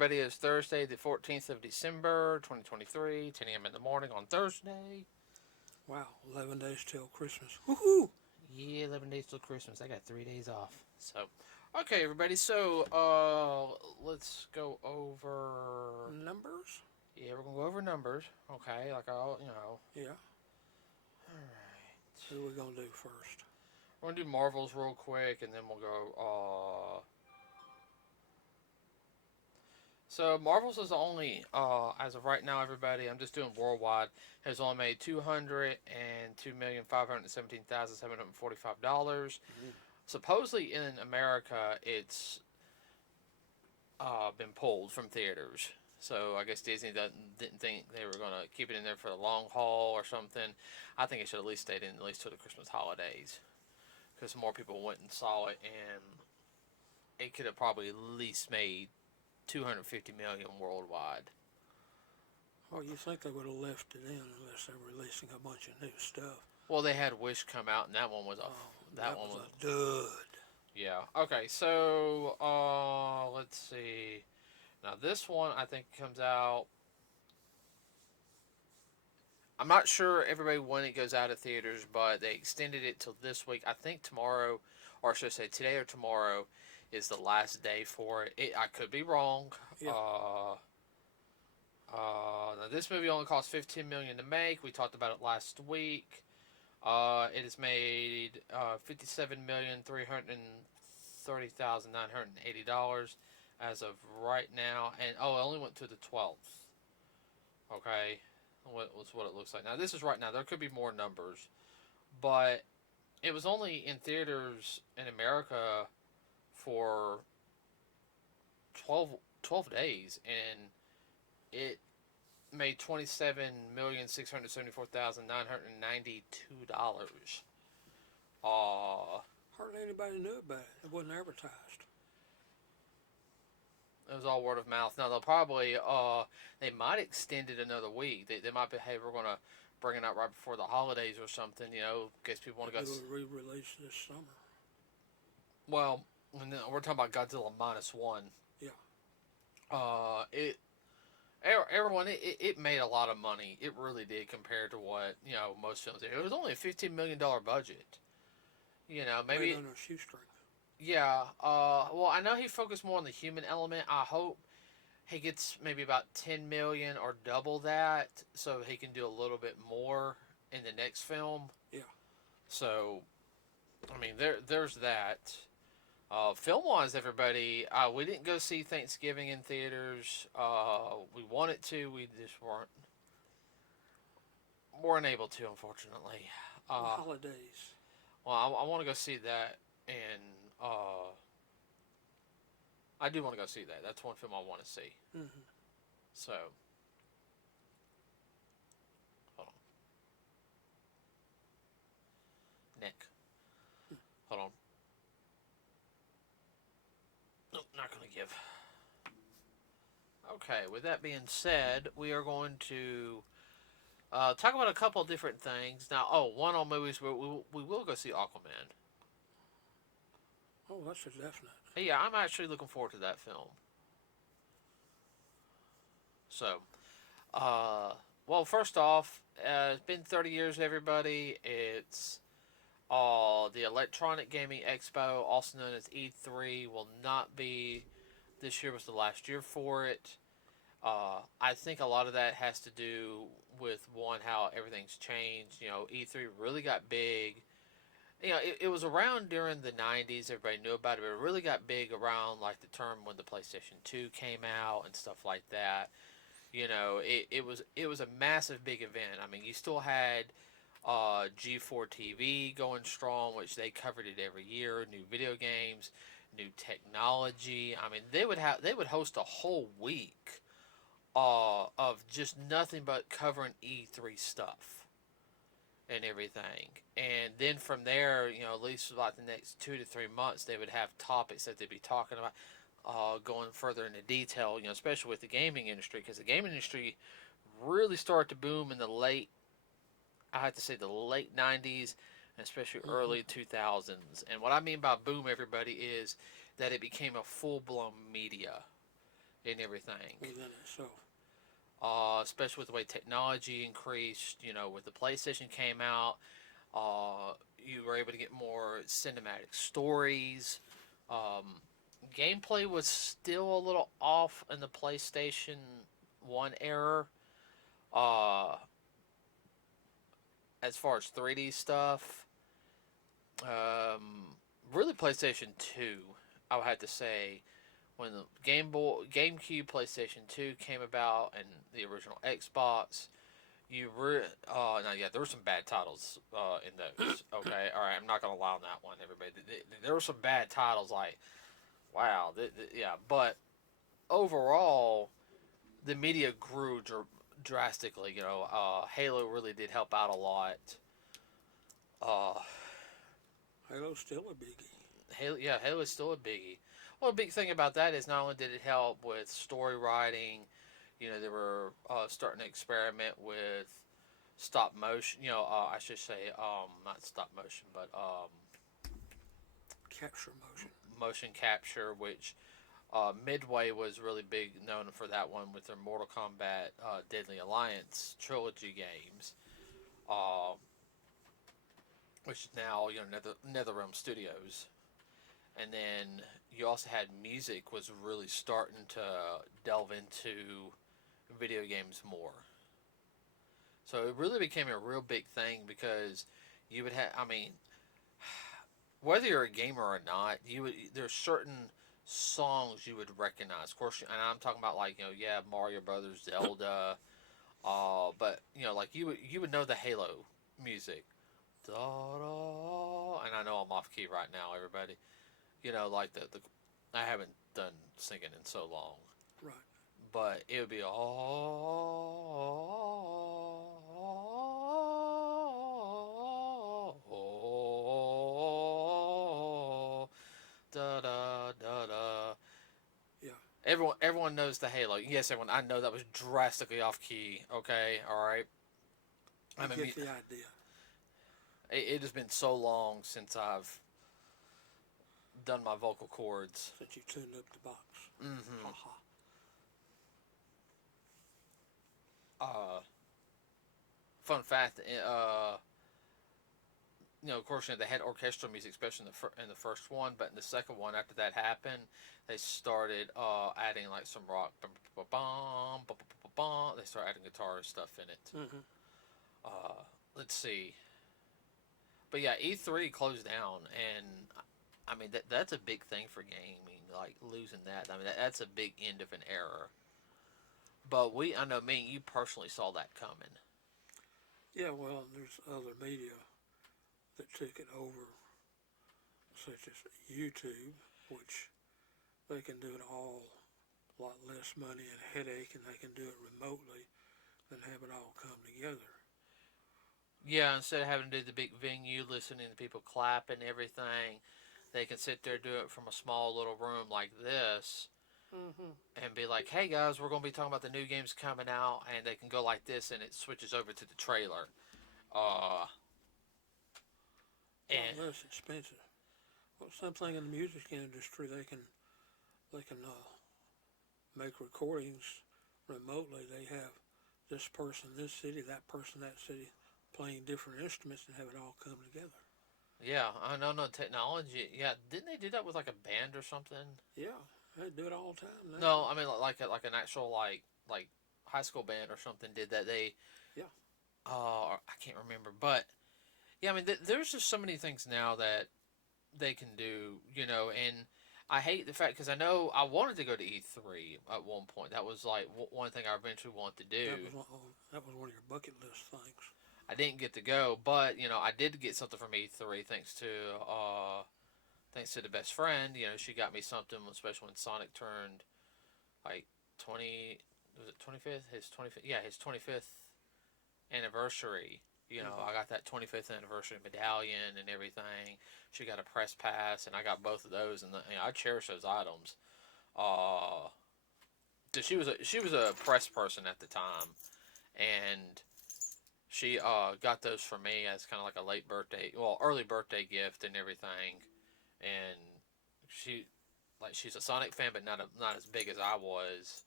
everybody. It's Thursday, the 14th of December, 2023, 10 a.m. in the morning on Thursday. Wow, 11 days till Christmas. Woohoo! Yeah, 11 days till Christmas. I got 3 days off. So, okay, everybody. So, let's go over. Numbers? Yeah, we're going to go over numbers. Okay, like all. Yeah. Alright. Who are we going to do first? We're going to do Marvels real quick, and then we'll go, So Marvels is only, as of right now, everybody. I'm just doing worldwide. Has only made $202,517,745. Mm. Supposedly in America, it's been pulled from theaters. So I guess Disney didn't think they were going to keep it in there for the long haul or something. I think it should at least stay in at least till the Christmas holidays, because more people went and saw it, and it could have probably at least made 250 million worldwide. Well, you think they would have left it in unless they're releasing a bunch of new stuff. Well, they had Wish come out, and that one was that one was a dud. Yeah. Okay. So let's see. Now this one I think comes out. I'm not sure everybody when it goes out of theaters, but they extended it till this week. I think tomorrow, or should I say today or tomorrow, is the last day for it. I could be wrong. Yeah. Now this movie only cost $15 million to make. We talked about it last week. It has made $57,330,980 as of right now, and it only went to the 12th. Okay, what it looks like now. This is right now. There could be more numbers, but it was only in theaters in America for 12 days, and it made $27,674,992. Hardly anybody knew about it. It wasn't advertised. It was all word of mouth. Now they'll probably they might extend it another week. They might be, hey, we're gonna bring it out right before the holidays or something. In case people want to go. They will re-release this summer. Well, we're talking about Godzilla -1. Yeah. It made a lot of money. It really did compared to what most films did. It was only a $15 million budget. Maybe Made on a shoestring. Yeah. Well, I know he focused more on the human element. I hope he gets maybe about 10 million or double that, so he can do a little bit more in the next film. Yeah. So, I mean, there's that. Film-wise, everybody, we didn't go see Thanksgiving in theaters. We wanted to, we just weren't able to, unfortunately. Holidays. Well, I want to go see that, and I do want to go see that. That's one film I want to see. Mm-hmm. So, hold on. Nick. Hold on. Nope, not going to give. Okay, with that being said, we are going to talk about a couple of different things. Now, one on movies, we will go see Aquaman. Oh, that's a definite. Yeah, I'm actually looking forward to that film. So, well, first off, it's been 30 years, everybody. It's the Electronic Gaming Expo, also known as E3, will not be. This year was the last year for it. I think a lot of that has to do with, one, how everything's changed. E3 really got big. It was around during the 90s. Everybody knew about it, but it really got big around like the term when the PlayStation 2 came out and stuff like that. It was a massive big event. I mean, you still had G4 TV going strong, which they covered it every year. New video games, new technology. I mean, they would host a whole week of just nothing but covering E3 stuff and everything. And then from there, at least like the next 2 to 3 months, they would have topics that they'd be talking about, going further into detail, especially with the gaming industry, because the gaming industry really started to boom in the late 90s, and especially early 2000s. And what I mean by boom, everybody, is that it became a full-blown media. and everything. within itself. Especially with the way technology increased. You know, with the PlayStation came out, you were able to get more cinematic stories. Um, Gameplay was still a little off in the PlayStation 1 era. Uh, as far as 3D stuff, really PlayStation 2, I would have to say, when the GameCube, PlayStation 2 came about, and the original Xbox, you were now yeah, there were some bad titles in those. Okay, all right, I'm not gonna lie on that one, everybody. There were some bad titles, like wow, yeah, but overall, the media grew drastically. You know, Halo really did help out a lot. Uh, Halo's still a biggie. Halo is still a biggie. Well, a big thing about that is not only did it help with story writing, you know, they were starting to experiment with stop motion. You know, I should say, not stop motion, but Capture motion. motion capture, which Midway was really big, known for that one with their Mortal Kombat Deadly Alliance trilogy games, uh, which is now, you know, NetherRealm Studios. And then you also had music was really starting to delve into video games more. So it really became a real big thing because you would have, I mean, whether you're a gamer or not, there's certain songs you would recognize. Of course, and I'm talking about, like, you know, yeah, Mario Brothers, Zelda, but you know, like you would know the Halo music, da da, and I know I'm off key right now, everybody. You know, like the I haven't done singing in so long, Right. but it would be da da da da. Yeah. Everyone knows the Halo. Yes, everyone. I know that was drastically off key. Okay, all right. I get the idea. It has been so long since I've done my vocal cords. Since you tuned up the box. Mm-hmm. Ha Fun fact. You know, of course, you know, they had orchestral music, especially in the first one. But in the second one, after that happened, they started adding like some rock. They started adding guitar and stuff in it. Mm-hmm. Let's see. But yeah, E3 closed down, and I mean that's a big thing for gaming. Like losing that, I mean that's a big end of an era. But I know me, and you personally saw that coming. Yeah, well, there's other media that took it over, such as YouTube, which they can do it all a lot less money and headache, and they can do it remotely than have it all come together. Yeah, instead of having to do the big venue, listening to people clap and everything, they can sit there, do it from a small little room like this, Mm-hmm. and be like, "Hey guys, we're gonna be talking about the new games coming out," and they can go like this, and it switches over to the trailer. Uh, A lot and less expensive. Well, something in the music industry, they can make recordings remotely. They have this person this city, that person that city, playing different instruments and have it all come together. yeah, I know, no technology. Yeah, didn't they do that with like a band or something? Yeah, they do it all the time now. No, I mean like an actual like high school band or something did that. They Yeah. I can't remember, but yeah, I mean there's just so many things now that they can do, you know, and I hate the fact because I know I wanted to go to E3 at one point. That was like one thing I eventually wanted to do. That was one of your bucket list things. I didn't get to go, but you know I did get something from E3 thanks to the best friend. You know, she got me something, especially when Sonic turned like 20, was it 25th? His 25th anniversary. You know, Mm-hmm. I got that 25th anniversary medallion and everything. She got a press pass, and I got both of those, and you know, I cherish those items. Uh, she was a press person at the time, and she got those for me as kind of like a early birthday gift and everything. And she like she's a Sonic fan, but not as big as I was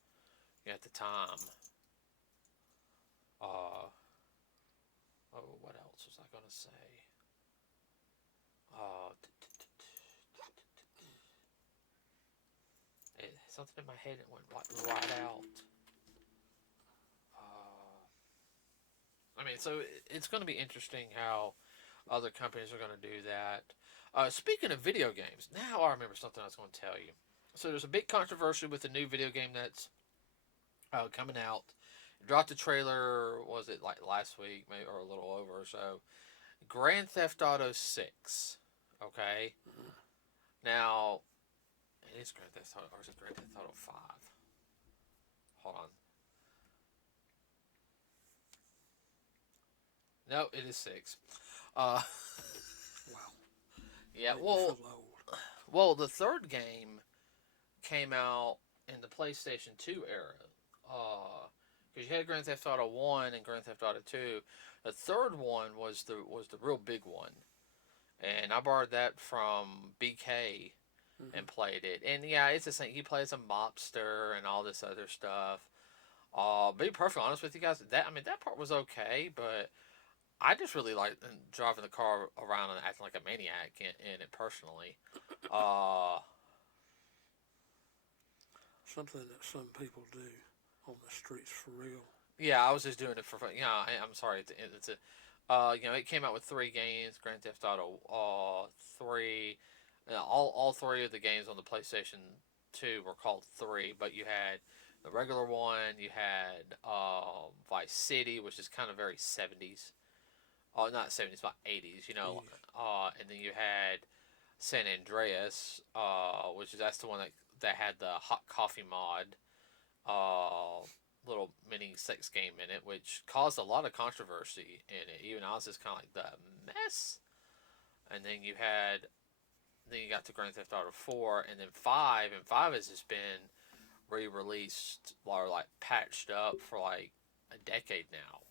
at the time. Uh, oh, what else was I gonna say? Uh, Something in my head that went right out. I mean, so it's going to be interesting how other companies are going to do that. Speaking of video games, now I remember something I was going to tell you. So there's a big controversy with the new video game that's coming out. Dropped the trailer, was it like last week, maybe, or a little over or so? Grand Theft Auto 6. Okay? Now, it is Grand Theft Auto, or is it Grand Theft Auto 5? Hold on. No, it is 6. Wow. Yeah, Made me well, feel old. well, the third game came out in the PlayStation 2 era. Because you had Grand Theft Auto 1 and Grand Theft Auto 2. The third one was the real big one. And I borrowed that from BK and played it. And yeah, it's the same. He plays a mobster and all this other stuff. Be perfectly honest with you guys, that part was okay, but I just really like driving the car around and acting like a maniac in it personally. Something that some people do on the streets for real. Yeah, I was just doing it for fun. Yeah, I'm sorry. It came out with 3 games: Grand Theft Auto 3. All 3 of the games on the PlayStation 2 were called 3, but you had the regular one. You had Vice City, which is kind of very 70s. Oh, not 70s, but 80s. And then you had San Andreas, that's the one that had the hot coffee mod. Little mini sex game in it, which caused a lot of controversy in it. Even I was just kind of like, the mess. And then you got to Grand Theft Auto 4, and then 5, and 5 has just been re-released or like patched up for like a decade now.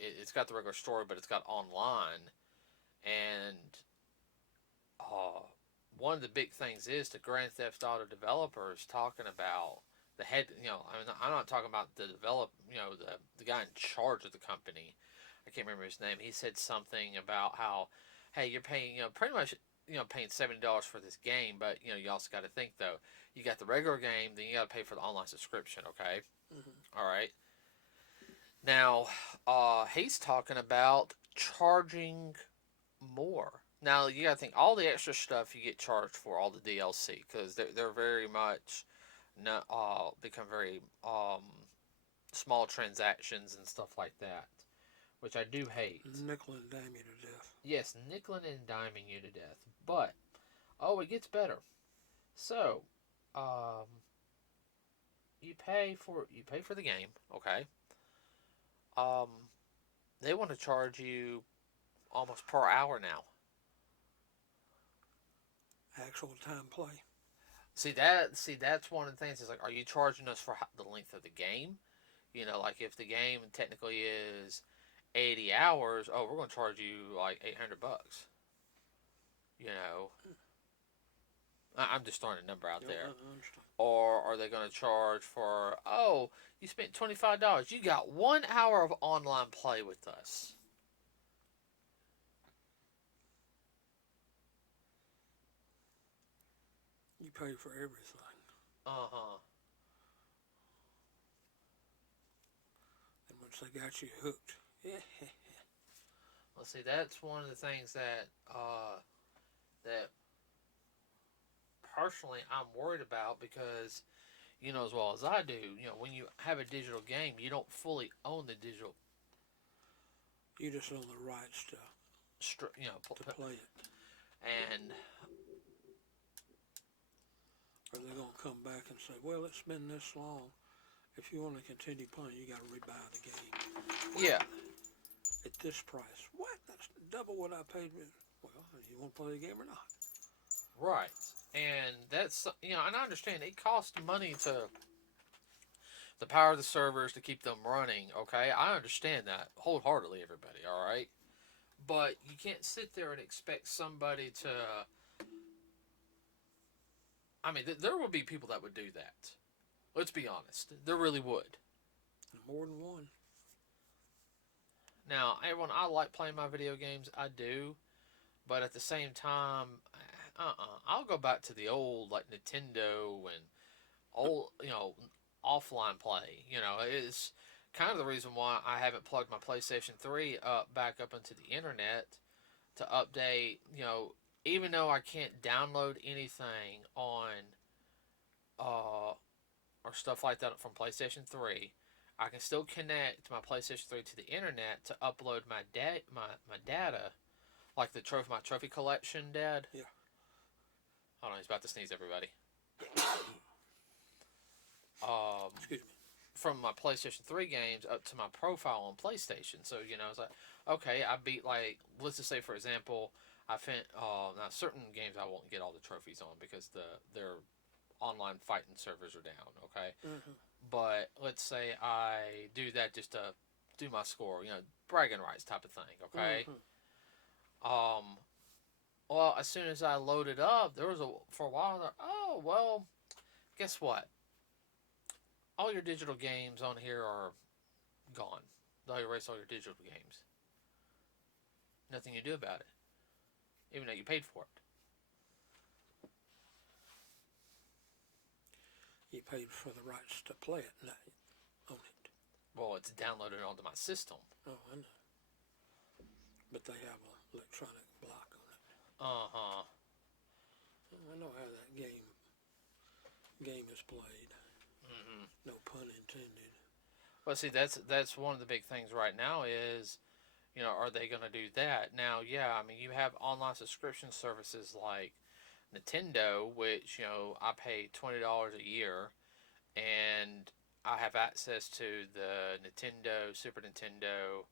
It's got the regular story, but it's got online, and one of the big things is the Grand Theft Auto developers talking about the head. I'm not talking about the the guy in charge of the company. I can't remember his name. He said something about how, hey, you're paying, pretty much, paying $70 for this game, but you also got to think though, you got the regular game, then you got to pay for the online subscription. Okay, all right. Now, he's talking about charging more. Now you gotta think all the extra stuff you get charged for, all the DLC, because they're very much not become very small transactions and stuff like that, which I do hate. Nickel and dime you to death. Yes, nickel and diming you to death. But it gets better. So, you pay for the game, okay? They want to charge you almost per hour now. Actual time play. See that's one of the things. Is like, are you charging us for the length of the game? Like if the game technically is 80 hours, we're going to charge you like $800. I'm just throwing a number out there. Or are they going to charge for, you spent $25, you got 1 hour of online play with us? You pay for everything. And once they got you hooked, Well, see, that's one of the things that personally I'm worried about, because as well as I do, when you have a digital game, you don't fully own the digital. You just own the rights to play it. And are they going to come back and say, well, it's been this long. If you want to continue playing, you got to rebuy the game. Yeah. At this price. What? That's double what I paid. Well, you want to play the game or not? Right. And that's, and I understand it costs money to power the servers, to keep them running, okay? I understand that wholeheartedly, everybody, all right? But you can't sit there and expect somebody to I mean, there would be people that would do that. Let's be honest. There really would. More than one. Now, everyone, I like playing my video games. I do. But at the same time, I'll go back to the old, like, Nintendo and old, offline play. It's kind of the reason why I haven't plugged my PlayStation 3 back up into the internet to update, even though I can't download anything on or stuff like that from PlayStation 3, I can still connect my PlayStation 3 to the internet to upload my data, like my trophy collection, Dad. Yeah. Hold on, he's about to sneeze, everybody. Excuse me. From my PlayStation 3 games up to my profile on PlayStation. So, it's like, okay, I beat, like, let's just say, for example, now certain games I won't get all the trophies on because their online fighting servers are down, okay? Mm-hmm. But let's say I do that just to do my score, bragging rights type of thing, okay? Mm-hmm. Well, as soon as I loaded up, for a while, oh, well, guess what? All your digital games on here are gone. They'll erase all your digital games. Nothing you do about it, even though you paid for it. You paid for the rights to play it, not own it. Well, it's downloaded onto my system. Oh, I know. But they have an electronic block on it. Uh-huh. I know how that game is played. Mm-hmm. No pun intended. Well, see, that's one of the big things right now is, are they going to do that? Now, yeah, I mean, you have online subscription services like Nintendo, which, I pay $20 a year, and I have access to the Nintendo, Super Nintendo,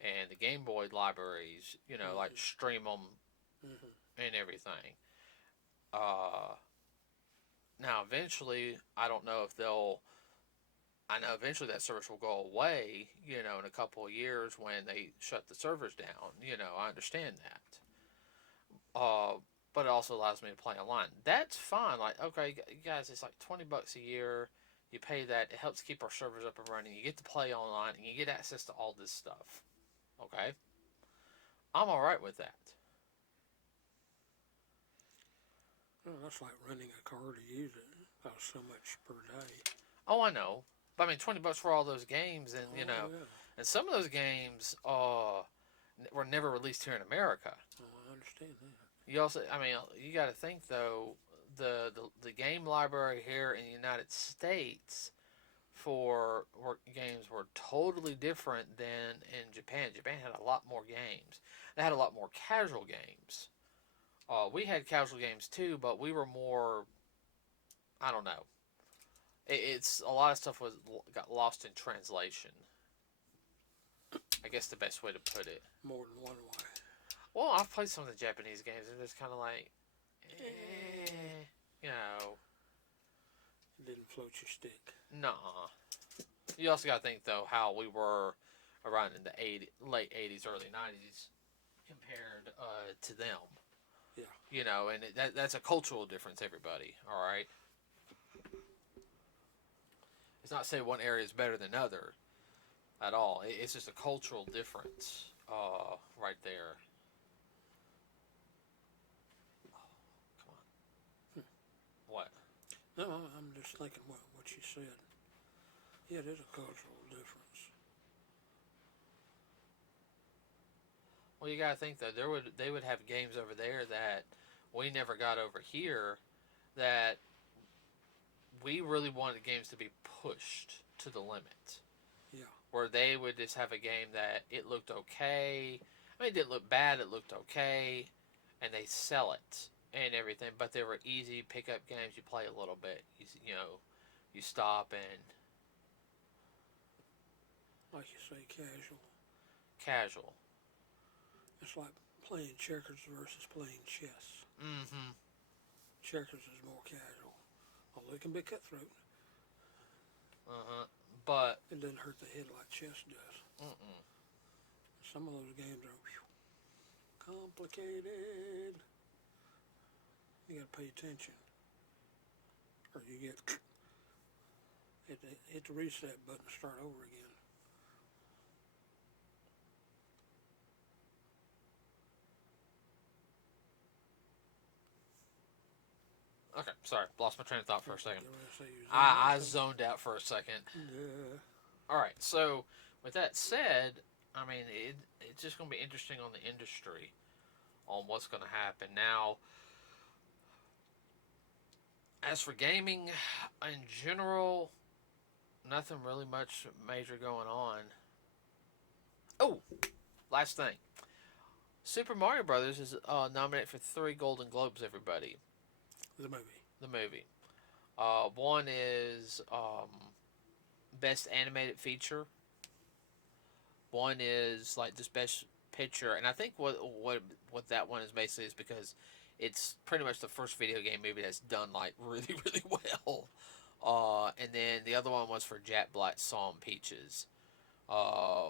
and the Game Boy libraries, Mm-hmm. like stream them Mm-hmm. and everything. Now, eventually, I don't know if I know eventually that service will go away, in a couple of years when they shut the servers down. I understand that. But it also allows me to play online. That's fine. Like, okay, guys, it's like $20 a year. You pay that. It helps keep our servers up and running. You get to play online, and you get access to all this stuff. Okay? I'm all right with that. Well, that's like renting a car to use it. About so much per day. Oh, I know. But I mean, $20 for all those games, and Yeah. and some of those games were never released here in America. Oh, I understand that. You also, I mean, you got to think though, the game library here in the United States for games were totally different than in Japan. Japan had a lot more games. They had a lot more casual games. We had casual games too, but we were more, I don't know. It's a lot of stuff got lost in translation. I guess the best way to put it. More than one way. Well, I've played some of the Japanese games, and it's kind of like, you know, It didn't float your stick. nah. You also got to think though how we were around in the late '80s, early '90s compared to them. Yeah. And that's a cultural difference. Everybody, all right. It's not say one area is better than other at all. It's just a cultural difference right there. Oh, come on. What? No, I'm just thinking what you said. Yeah, there's a cultural difference. Well, you gotta think though. They would have games over there that we never got over here. That we really wanted games to be pushed to the limit. Yeah. Where they would just have a game that it looked okay. I mean, it didn't look bad. It looked okay, and they sell it and everything. But they were easy pickup games. You play a little bit. You stop and Like you say, casual. casual. It's like playing checkers versus playing chess. Mm-hmm. Checkers is more casual. Although it can be cutthroat. Uh-huh. But It doesn't hurt the head like chess does. mm-mm. Some of those games are complicated. You gotta pay attention. or you get hit the reset button and start over again. Okay, sorry, lost my train of thought for a second. I Zoned out for a second. Yeah. All right, so with that said, I mean, it's just going to be interesting on the industry on what's going to happen. Now, as for gaming in general, nothing really much major going on. Oh, last thing. Super Mario Brothers is nominated for 3 Golden Globes, everybody. The movie. The movie. One is Best Animated Feature. One is like just Best Picture, and I think what that one is basically is because it's pretty much the first video game movie that's done like really really well. And then the other one was for Jack Black's song Peaches,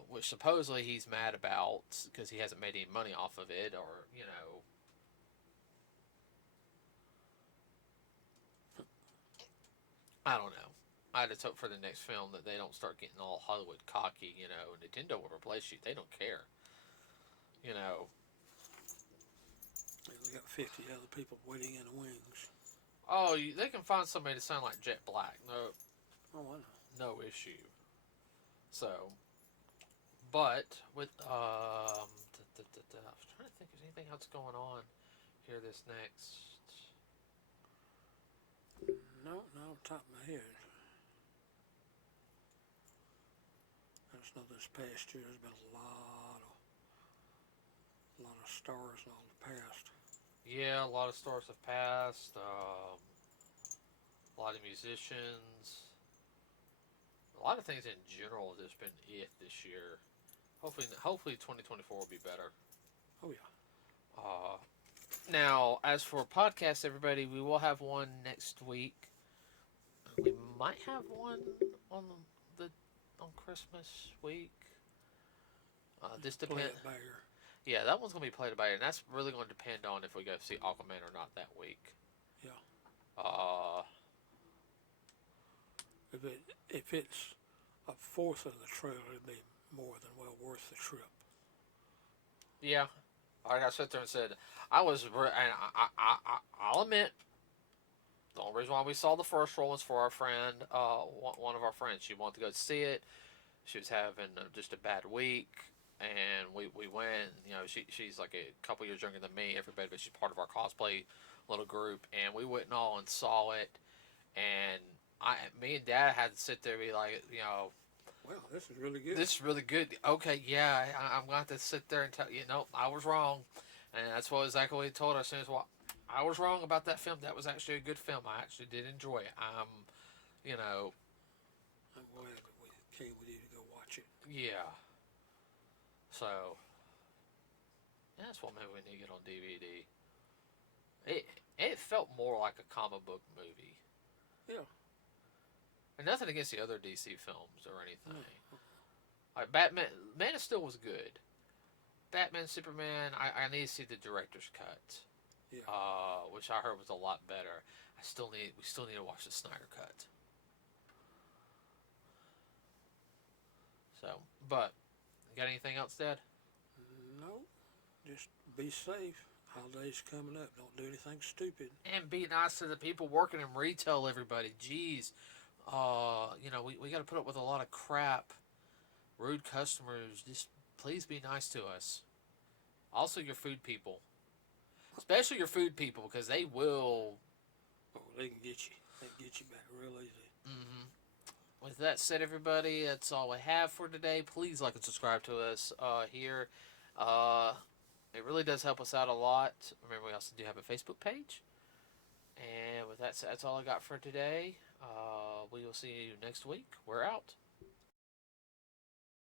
which supposedly he's mad about because he hasn't made any money off of it, or you know. I don't know. I just hope for the next film that they don't start getting all Hollywood cocky, you know. Nintendo will replace you. They don't care. You know. They got 50 other people waiting in the wings. Oh, they can find somebody to sound like Jet Black. No. Oh, I know. No issue. So, but with I was trying to think if there's anything else going on here this next. No, not on top of my head. I just know this past year there's been a lot of stars all passed. Yeah, a lot of stars have passed. A lot of musicians. A lot of things in general have just been this year. Hopefully 2024 will be better. Oh yeah. Now, as for podcasts, everybody, we will have one next week. We might have one on on Christmas week. This depends. Yeah, that one's gonna be played by ear, and that's really going to depend on if we go see Aquaman or not that week. Yeah. If it's a fourth of the trailer, it'd be more than well worth the trip. Yeah. I got sit there and said and I'll admit the only reason why we saw the first one was for our friend, one of our friends. She wanted to go see it. She was having just a bad week, and we went. You know, she's like a couple years younger than me, everybody, but she's part of our cosplay little group, and we went and all and saw it. And me and Dad had to sit there and be like, you know, well, this is really good. This is really good. Okay, yeah, I'm going to have to sit there and tell you, no, I was wrong. And that's exactly what he told us. As well, I was wrong about that film. That was actually a good film. I actually did enjoy it. You know. I'm glad that we came with you to go watch it. Yeah. So, that's what maybe we need to get on DVD. It felt more like a comic book movie. Yeah. And nothing against the other DC films or anything. Like Batman, Man of Steel was good. Batman, Superman, I need to see the director's cut. Yeah. Which I heard was a lot better. We still need to watch the Snyder cut. So, but you got anything else, Dad? No. Just be safe. Holidays coming up. Don't do anything stupid. And be nice to the people working in retail, everybody. Jeez. You know, we got to put up with a lot of crap. Rude customers. Just please be nice to us. Also, your food people. Especially your food people, because they will... Oh, they can get you. They can get you back real easy. Mm-hmm. With that said, everybody, that's all I have for today. Please like and subscribe to us here. It really does help us out a lot. Remember, we also do have a Facebook page. And with that said, that's all I got for today. We will see you next week. We're out.